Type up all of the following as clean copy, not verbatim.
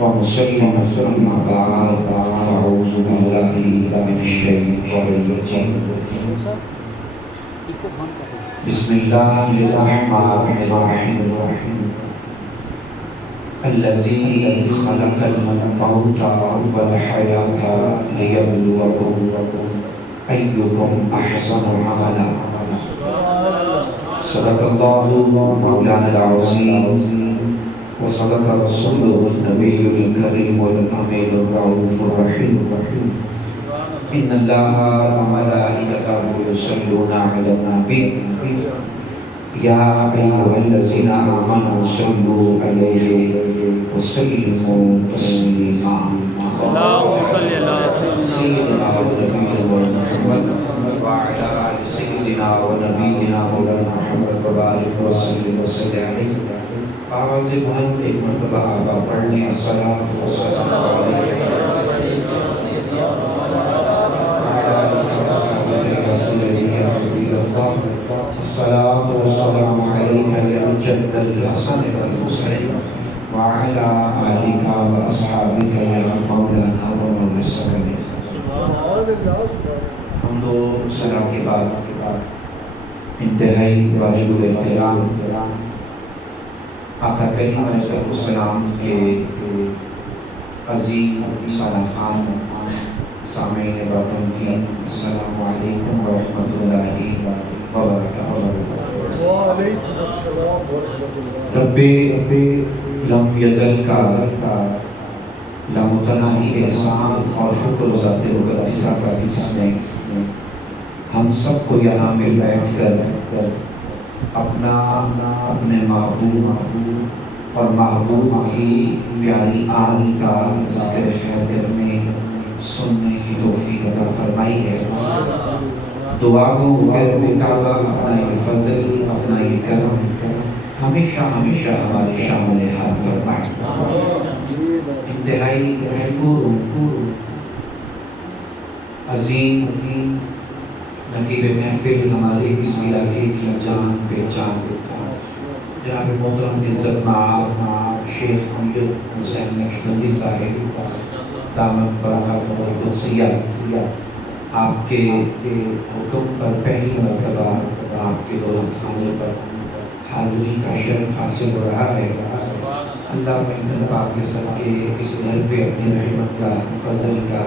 ومسلما أما بعد فأعوذ بالله من الشيطان الرجيم بسم الله الرحمن الرحيم الذي خلق الموت والحياة ليبلوكم أيكم أحسن عملا صدق الله مولانا العظيم وصدق رسوله النبي الكريم والأمين الرؤوف الرحيم إن الله وملائكته يصلون على النبي يا أيها الذين آمنوا صلوا عليه وسلموا تسليما اللهم صل على سيدنا ونبينا محمد وعلى آل سيدنا ونبينا مولانا محمد وبارك وسلم عليه آواز بلند ایک مرتبہ آبا پڑھنے الصلاۃ والسلام علیہ الصلاۃ والسلام علیک یا جد الحسن والحسین وعلى آلك وأصحابك يا مولانا ومولانا حمد و ثنا کے بعد انتہائی واجب الاحترام آقا کریم علیہ السلام کے عظیم رسالہ خان سامعین باطن کی السلام علیکم ورحمۃ اللہ وبرکاتہ۔ رب لم یزل کا لامتناہی احسان اور شکر ذات مقدسہ کا بھی جس نے ہم سب کو یہاں مل بیٹھ کر اپنے محبوب اور محبوب کی پیاری آن کا ذکر خیر کرنے سننے کی توفیق عطا فرمائی ہے۔ دعا کو کہ رب کعبہ اپنا یہ فضل اپنا یہ کرم ہمیشہ ہمیشہ ہمارے شامل حال فرمائے۔ انتہائی شکر عظیم نقیب محفل ہمارے اس علاقے کی جان پہچان جناب محترم عزت مآب شیخ امجد حسین نقشبندی صاحب دامت برکاتہ القدسیہ، آپ کے حکم پر پہلی مرتبہ آپ کے دولت خانے پر حاضری کا شرف حاصل ہو رہا ہے۔ اللہ مہندر پاک کے صدقے اس گھر پہ اپنی رحمت کا فضل کا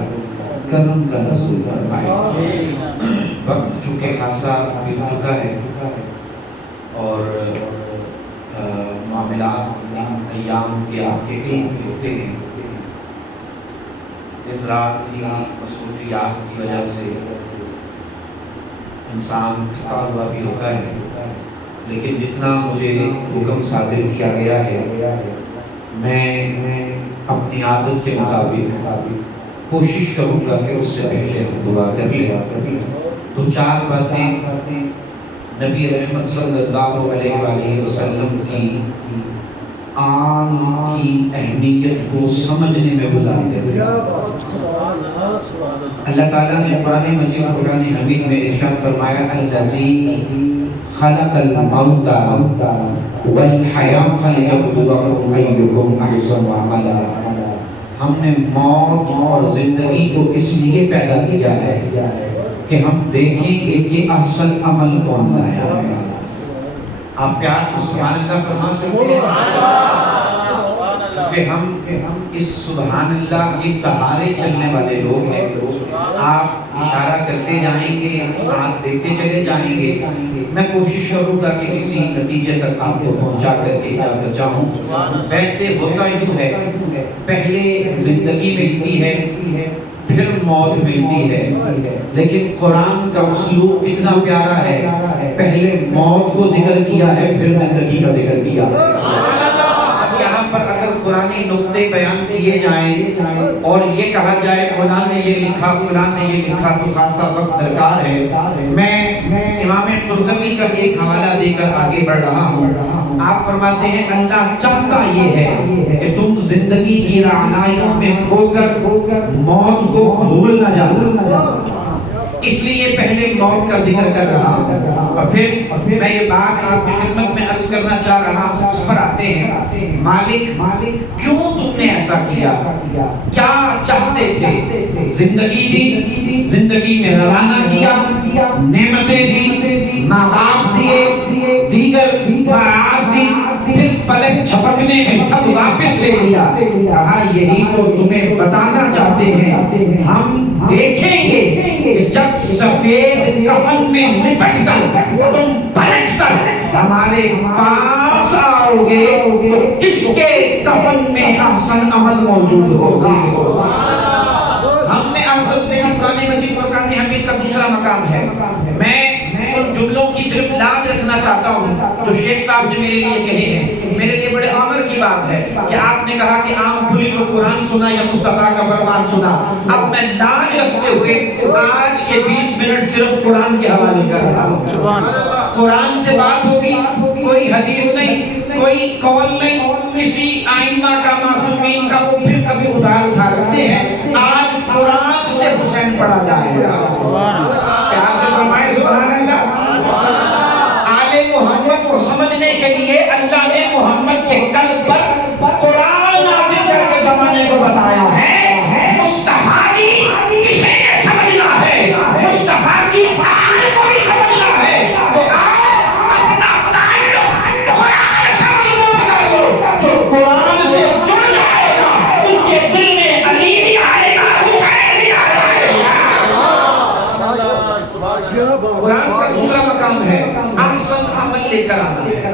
کرم کا نزول فرمائے۔ وقت چونکہ خاصا بیت چکا ہے اور معاملات ایام کے آپ کے علم ہوتے ہیں، دن رات کی مصروفیات کی وجہ سے انسان تھکا ہوا بھی ہوتا ہے، لیکن جتنا مجھے حکم صادر کیا گیا ہے میں اپنی عادت کے مطابق کوشش کروں گا کہ اس سے پہلے دعا کر لیں۔ تو چار باتیں نبی رحمت صلی اللہ علیہ وآلہ وسلم کی آن کی اہمیت کو سمجھنے میں گزار دیتے ہیں۔ اللہ تعالیٰ نے قرآن مجید قرآن حمید میں ارشاد فرمایا الذی خلق الموت والحیاۃ لیبلوکم ایکم احسن عملا۔ ہم نے موت اور زندگی کو اس لیے پیدا کیا ہے کہ ہم دیکھیں گے کہ احسن عمل کون لایا ہے۔ آپ پیار سے سبحان اللہ فرما سکتے ہیں کہ ہم اس سبحان اللہ کے سہارے چلنے والے لوگ ہیں۔ آپ اشارہ کرتے جائیں گے، ساتھ دیتے چلے جائیں گے، میں کوشش کروں گا کہ کسی نتیجے تک آپ کو پہنچا کر کے اجازت چاہوں۔ ویسے ہوتا یوں ہے، پہلے زندگی ملتی ہے پھر موت ملتی ہے، لیکن قرآن کا اسلوب کتنا پیارا ہے، پہلے موت کو ذکر کیا ہے پھر زندگی کا ذکر کیا ہے۔ اب یہاں پر اگر قرآنی نقطے بیان کیے جائیں اور یہ کہا جائے فلاں نے یہ لکھا فلاں نے یہ لکھا تو خاصا وقت درکار ہے۔ میں امام قرطبی کا ایک حوالہ دے کر آگے بڑھ رہا ہوں۔ آپ فرماتے ہیں اللہ چاہتا یہ ہے کہ تم زندگی کی رعنائیوں میں کھو کر موت کو بھول نہ جانا۔ اس لیے پہلے موت کا ذکر کر رہا ہوں اور پھر میں یہ بات آپ کی خدمت میں عرض کرنا چاہ رہا ہوں، اس پر آتے ہیں۔ مالک کیوں تم نے ایسا کیا؟ کیا چاہتے تھے؟ زندگی دی، زندگی میں روانہ کیا، نعمتیں دی، ماں باپ دیے، دیگر باعث دی، پھر پلک جھپکنے میں سب واپس لے لیا۔ کہا یہی تو تمہیں بتانا چاہتے ہیں، ہم دیکھیں گے کہ جب سفید کفن میں لپٹ کر تم پلٹ کر ہمارے پاس آؤ گے تو کس کے کفن میں احسن عمل موجود ہوگا۔ ہم نے احسن دیکھی قرآن مجید فرقان حمید کا دوسرا مقام ہے۔ میں ان جملوں کی صرف لاج رکھنا چاہتا ہوں جو شیخ صاحب نے میرے لیے کہے ہیں۔ میرے لیے بڑے عمر کی بات ہے کہ آپ نے کہا کہ عام کھلی تو قرآن سنا یا مصطفیٰ کا فرمان سنا۔ اب میں لاج رکھتے ہوئے آج کے 20 منٹ صرف قرآن کے حوالے کر رہا ہوں۔ قرآن سے بات ہوگی، کوئی حدیث نہیں، کوئی قول نہیں، کسی آئمہ کا، معصومین کا وہ پھر کبھی ادھار اٹھا رکھتے ہیں۔ آج قرآن سے حسین پڑھا جائے گا۔ پیار سے فرمائے سبحان اللہ۔ آل محمد کو سمجھنے کے لیے اللہ نے محمد کے قلب پر قرآن نازل کر کے زمانے کو بتایا ہے۔ مصطفیٰ کی کسی نے سمجھنا ہے، مصطفیٰ کی آل کو بھی سمجھنا ہے تو اپنا تعلق قرآن سے مضبوط کر لو۔ جو قرآن سے جڑ جائے گا اس کے دل میں علی بھی آئے گا، حسین بھی آئے گا۔ قرآن کا دوسرا مقام ہے احسن عمل لے کر آنا ہے۔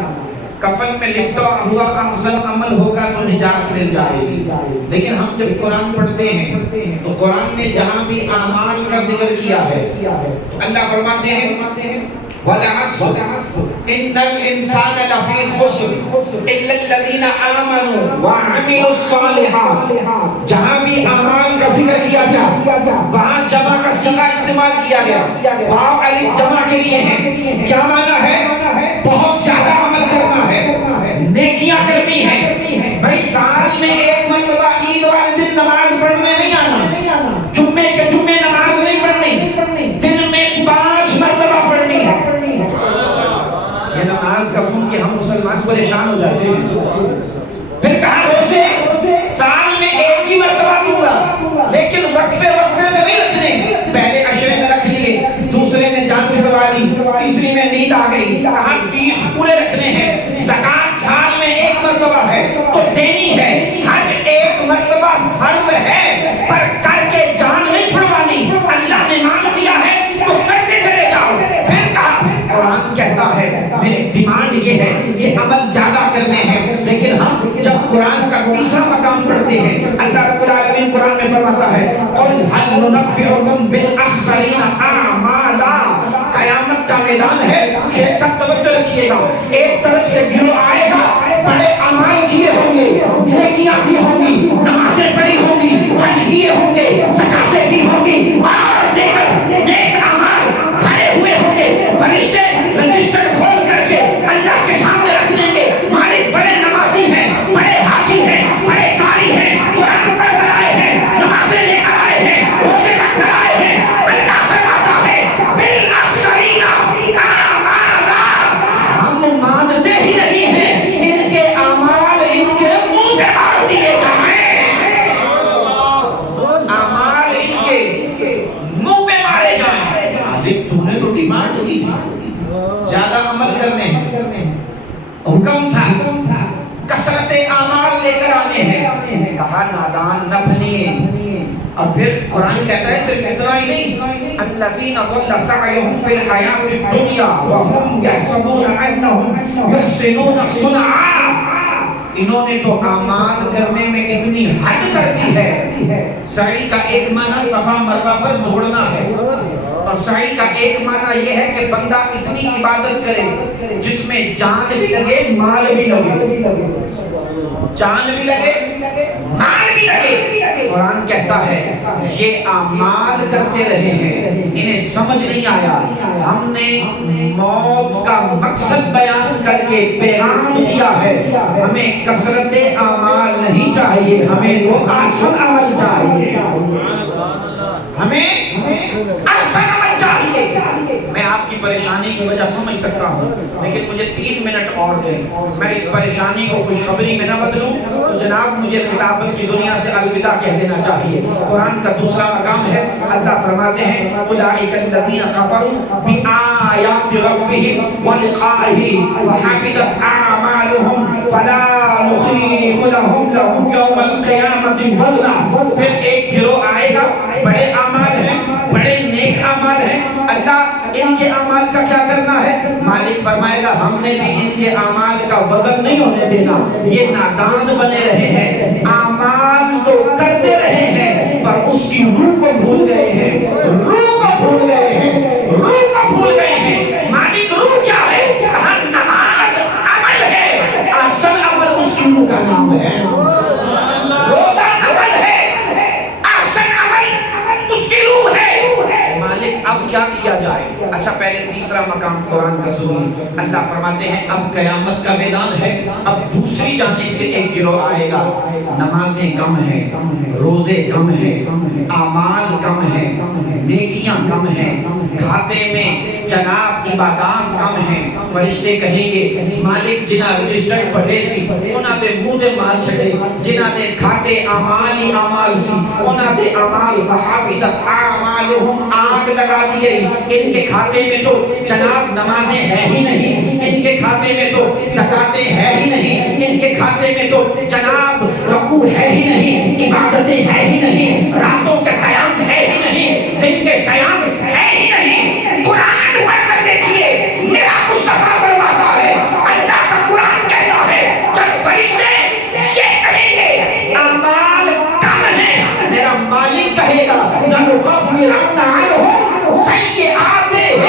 کفن میں لپٹا ہوا احسن عمل ہوگا تو نجات مل جائے گی۔ لیکن ہم جب قرآن پڑھتے ہیں تو قرآن نے جہاں بھی اعمال کا ذکر کیا ہے اللہ فرماتے ہیں وَالْعَصْرِ إِنَّ الْإِنسَانَ لَفِي خُسْرٍ إِلَّا الَّذِينَ آمَنُوا وَعَمِلُوا الصَّالِحَاتِ۔ جہاں بھی اعمال کا ذکر کیا گیا وہاں جمع کا صیغہ استعمال کیا گیا۔ واو الف جمع کے لیے ہے۔ کیا معنی ہے؟ بہت زیادہ عمل کرنا ہے، نیکیاں کرنی ہے۔ بھائی سال میں ایک مرتبہ عید والے دن نماز پڑھنے نہیں آنا، جمعے کے جمعے نماز نہیں پڑھنی، دن میں 5 مرتبہ پڑھنی ہے۔ یہ نماز کا سن کے ہم مسلمان پریشان ہو جاتے ہیں۔ پھر کہا روزے سال میں ایک ہی مرتبہ دوں گا، لیکن وقفے وقفے سے نہیں رکھنے۔ پہلے عشرے میں رکھ لیے، دوسرے میں جان چھڑوا لی، تیسری میں نیند آ گئی۔ کہا 30 پورے رکھنے ہیں۔ زکوٰۃ سال میں ایک مرتبہ ہے تو دینی ہے۔ حج ایک مرتبہ فرض ہے پر کر کے جان نہیں چھڑوانی۔ اللہ نے مان دیا ہے تو کرتے چلے جاؤ۔ پھر کہا قرآن کہتا ہے میری ڈیمانڈ یہ ہے کہ عمل زیادہ کرنے ہیں، لیکن ہم جب قرآن کا تیسرا مقام پڑھتے ہیں اللہ رب العالمین قرآن میں فرماتا ہے قُلْ هَلْ نُنَبِّئُكُمْ بِالْأَخْسَرِينَ أَعْمَالًا۔ قیامت کا میدان ہے، شیخ صاحب توجہ رکھیے گا۔ ایک طرف سے گروہ آئے گا، بڑے اعمال کیے ہوں گے، نیکیاں کی ہوں گی، نمازیں پڑھی ہوں گی، حج کیے ہوں گے، زکاتیں کی ہوں گی، اور نیک اعمال بھرے ہوئے ہوں گے۔ فرشتے رجسٹر کھول کر کے اللہ کے سامنے رکھ دیں گے مالک بڑے نمازی ہیں، بڑے حاجی ہیں، بڑے قاری ہیں، قرآن پڑھ کر آئے ہیں، نمازیں لے کر آئے ہیں، روزے رکھ کر آئے ہیں۔ اللہ فرماتا ہے بالأخسرین أعمالا۔ ہم مانتے ہی نہیں ہیں ان کے اعمال ان کے منہ پہ مار دیے جائیں، اعمال ان کے منہ پہ مارے جائیں۔ مالک تم نے تو ڈیمانڈ کی تھی زیادہ عمل کرنے ہیں، حکم تھا کثرت اعمال لے کر آنے ہیں۔ کہا نادان نہ بنیے۔ اور پھر قرآن کہتا ہے صرف اتنا ہی نہیں الذین ضل سعیہم فی الحیاۃ الدنیا وہم یحسبون انہم یحسنون صنعا۔ انہوں نے تو اعمال کرنے میں اتنی حد کر دی ہے۔ سعی کا ایک معنی صفا مروہ پر دوڑنا ہے، اور سعی کا ایک معنی یہ ہے کہ بندہ اتنی عبادت کرے جس میں جان بھی لگے مال بھی لگے، جان بھی لگے مال بھی لگے۔ قرآن کہتا ہے یہ اعمال کرتے رہے ہیں، انہیں سمجھ نہیں آیا۔ ہم نے موت کا مقصد بیان کر کے پیغام دیا ہے ہمیں کثرت اعمال نہیں چاہیے، ہمیں تو احسن عمل چاہیے، ہمیں احسن عمل چاہیے۔ میں آپ کی پریشانی کی وجہ سمجھ سکتا ہوں، لیکن مجھے 3 منٹ اور دیں، میں اس پریشانی کو خوشخبری میں نہ بدلوں تو جناب مجھے خطابت کی دنیا سے الوداع کہہ دینا چاہیے۔ قرآن کا دوسرا مقام ہے، اللہ فرماتے ہیں اولئک الذین کفروا بآیات ربہم ولقائہ وحبطت اعمالہم فلا نقیم لہم یوم القیامۃ وزنا۔ پھر ایک گروہ آئے گا، بڑے اعمال ہیں، بڑے نیک اعمال ہیں، اللہ ان کے اعمال کا کیا کرنا ہے؟ مالک فرمائے گا ہم نے بھی ان کے اعمال کا وزن نہیں ہونے دینا، یہ نادان بنے رہے ہیں، اعمال تو کرتے رہے ہیں پر اس کی روح کو بھول گئے ہیں، روح کو بھول گئے ہیں، روح کو بھول گئے ہیں۔ مالک روح کیا ہے؟ کہا نماز عمل ہے، احسن عمل اس کی روح کا نام ہے، روزہ عمل ہے، احسن عمل اس کی روح ہے۔ مالک اب کیا کیا جائے؟ اچھا پہلے تیسرا مقام قرآن کا سنیے، اللہ فرماتے ہیں اب قیامت کا میدان ہے، اب دوسری جانب سے ایک گروہ آئے گا، نمازیں کم ہیں، روزے کم ہیں، اعمال کم ہیں، نیکیاں کم ہیں، کھاتے میں جناب عبادات کم ہیں۔ فرشتے کہیں گے مالک جنہ رجسٹرڈ پڑھے سی انہاں دے منہ دے مار چھڑے، جنہ دے کھاتے اعمال ہی اعمال سی انہاں دے اعمال فحبطت اعمالہم، آگ لگا دی گئی، ان کے کھاتے میں تو جناب نمازیں ہے ہی نہیں، ان کے کھاتے میں تو زکاتیں ہے ہی نہیں، ان کے کھاتے میں تو جناب رکوع ہے ہی نہیں، عبادتیں ہے ہی نہیں، راتوں کا قیام ہے ہی نہیں، دن کے سیام ہے ہی نہیں۔ قرآن پڑھ کر دیکھیے، میرا مصطفیٰ فرماتا ہے، اللہ کا قرآن کہتا ہے جب فرشتے یہ کہیں گے اعمال کم ہیں، میرا مالک کہے گا لَنُكَفِّرَنَّ عَنْهُمْ سَيِّئَاتِهِمْ،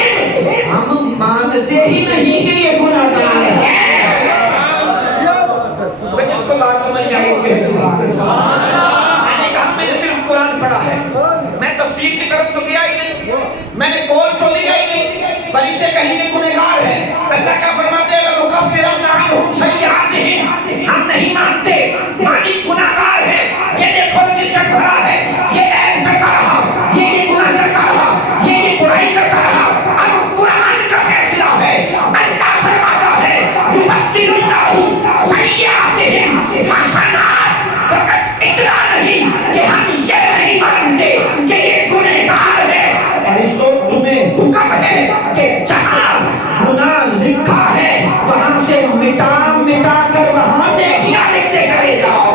ہم مانتے ہی نہیں کہ یہ گناہ گار ہیں۔ میں جس کو بات سمجھ آئی کہ سبحان اللہ، میں نے کہا میں نے صرف قرآن پڑھا ہے، میں تفسیر کی طرف تو گیا ہی نہیں، میں نے کال تو لیا ہی نہیں۔ فرشتے کہیں گے گنہگار ہے، اللہ کیا فرماتے ہیں لَنُكَفِّرَنَّ عَنْهُمْ سَيِّئَاتِهِمْ، ہم نہیں مانتے مالک گناہگار ہے، یہ دیکھو رجسٹر بھرا ہے، یہ عیب کرتا رہا، یہ گناہ کرتا رہا، یہ برائی کرتا رہا۔ اب قرآن کا فیصلہ ہے، اللہ فرماتا ہے يُبَدِّلُ اللَّهُ سَيِّئَاتِهِمْ حَسَنَاتٍ، فقط اتنا نہیں کہ ہم یہ نہیں مانتے کہ یہ گنہگار ہے، فرشتوں تمہیں حکم ہے کہ جہاں گناہ لکھا ہے وہاں سے مٹا مٹا کر وہاں نیکیاں لکھتے چلے جاؤ،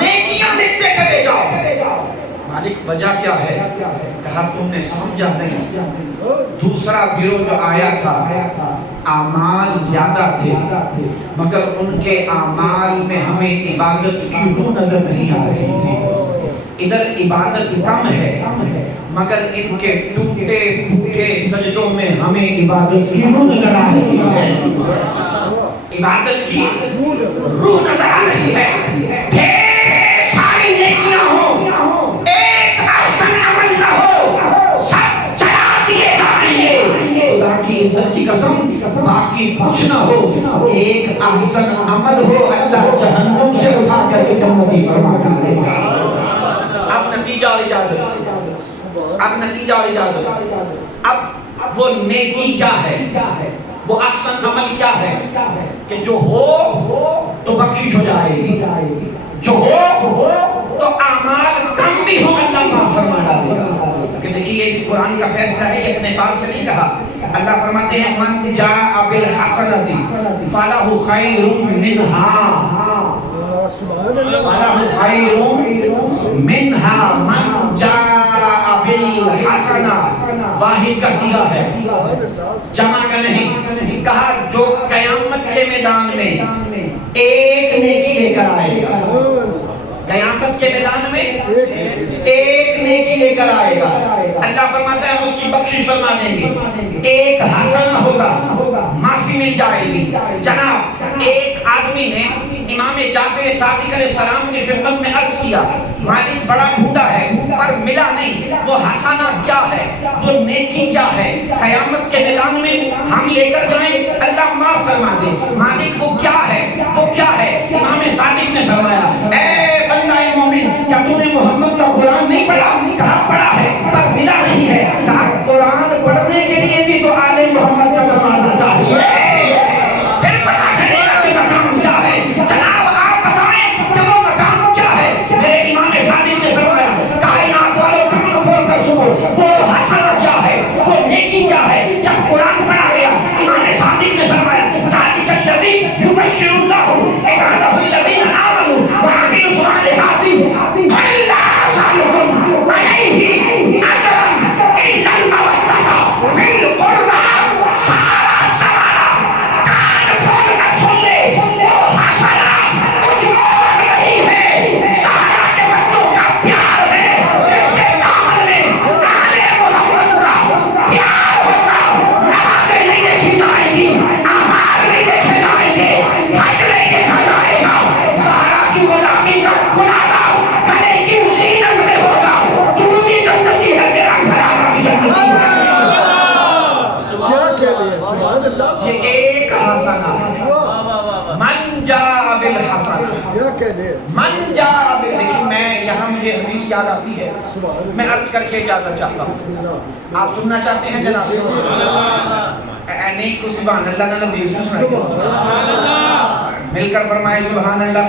نیکیاں لکھتے چلے جاؤ۔ مالک وجہ کیا ہے؟ کہا تم نے سمجھا نہیں، دوسرا گروہ جو آیا تھا اعمال زیادہ تھے مگر ان کے اعمال میں ہمیں عبادت کی روح نظر نہیں آ رہی تھی، ادھر عبادت کم ہے مگر ان کے ٹوٹے پھوٹے سجدوں میں ہمیں عبادت کی روح نظر آ رہی ہے، عبادت کی روح نظر آ رہی ہے۔ ڈھیر ساری نیکیاں ہوں، ایک احسن عمل نہ ہو، سب جلا دیے جائیں گے، خدا کی عزت کی قسم باقی کچھ نہ ہو، ایک احسن عمل ہو اللہ جہنم سے اٹھا کر کے جنتی فرما دے گا۔ اب نتیجہ اور اجازت، اب نتیجہ اور اجازت، اب وہ نیکی کیا ہے، وہ احسن عمل کیا ہے کہ جو ہو تو بخشش ہو جائے گی، جو ہو تو اعمال کم بھی ہو اللہ معاف فرما ڈالے گا۔ کہ دیکھیے یہ بھی قرآن کا فیصلہ ہے، یہ اپنے پاس سے نہیں کہا، اللہ فرماتے ہیں من جاء بالحسنۃ فلہ خیر منہا، فلہ خیر منہا، من جاء بالحسنہ واحد کا صیغہ ہے، جمع کا نہیں، کہا جو قیامت کے میدان میں ایک نیکی لے کر آئے گا، قیامت کے میدان میں ایک نیکی لے کر آئے گا، اللہ فرماتا ہے ہم اس کی بخشش فرما دیں گے، ایک حسنہ ہوگا، معافی مل جائے گی۔ جناب ایک آدمی نے امام جعفر صادق علیہ السلام کی خدمت میں عرض کیا مالک بڑا ڈھونڈا ہے پر ملا نہیں، وہ حسنہ کیا ہے، وہ نیکی کیا ہے، قیامت کے میدان میں ہم لے کر جائیں اللہ معاف فرما دے، مالک وہ کیا ہے، وہ کیا ہے؟ امام صادق نے فرمایا اے بندہ مومن کیا تو نے محمد کا قرآن نہیں پڑھا؟ کہا پڑھا ہے پر ملا نہیں ہے، کہا قرآن کیا کہنے من جا دیکھیں میں یہاں مجھے حدیث یاد آتی ہے، میں عرض کر کے اجازت چاہتا ہوں، آپ سننا چاہتے ہیں جناب؟ نہیں کو سبحان اللہ نہ نبی مل کر فرمائے سبحان اللہ۔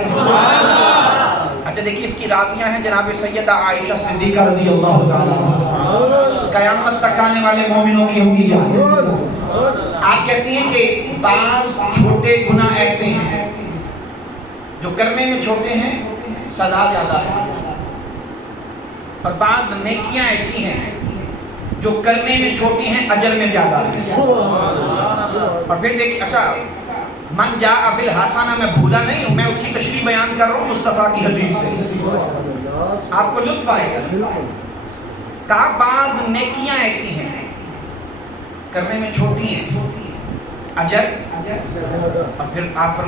اچھا دیکھیے اس کی راویاں ہیں جناب سیدہ عائشہ صدیقہ رضی اللہ تعالیٰ عنہا، قیامت تک آنے والے مومنوں کی امی جان۔ آپ کہتی ہیں کہ بعض چھوٹے گناہ ایسے ہیں جو کرنے میں چھوٹے ہیں سزا زیادہ ہے، اور بعض نیکیاں ایسی ہیں جو کرنے میں چھوٹی ہیں اجر میں زیادہ ہے۔ اور پھر دیکھیں اچھا من جاء بالحسنہ میں بھولا نہیں ہوں، میں اس کی تشریح بیان کر رہا ہوں مصطفیٰ کی حدیث سے، آپ کو لطف آئے گا۔ کہا بعض نیکیاں ایسی ہیں کرنے میں چھوٹی ہیں اجر، اور پھر آپ فرماتے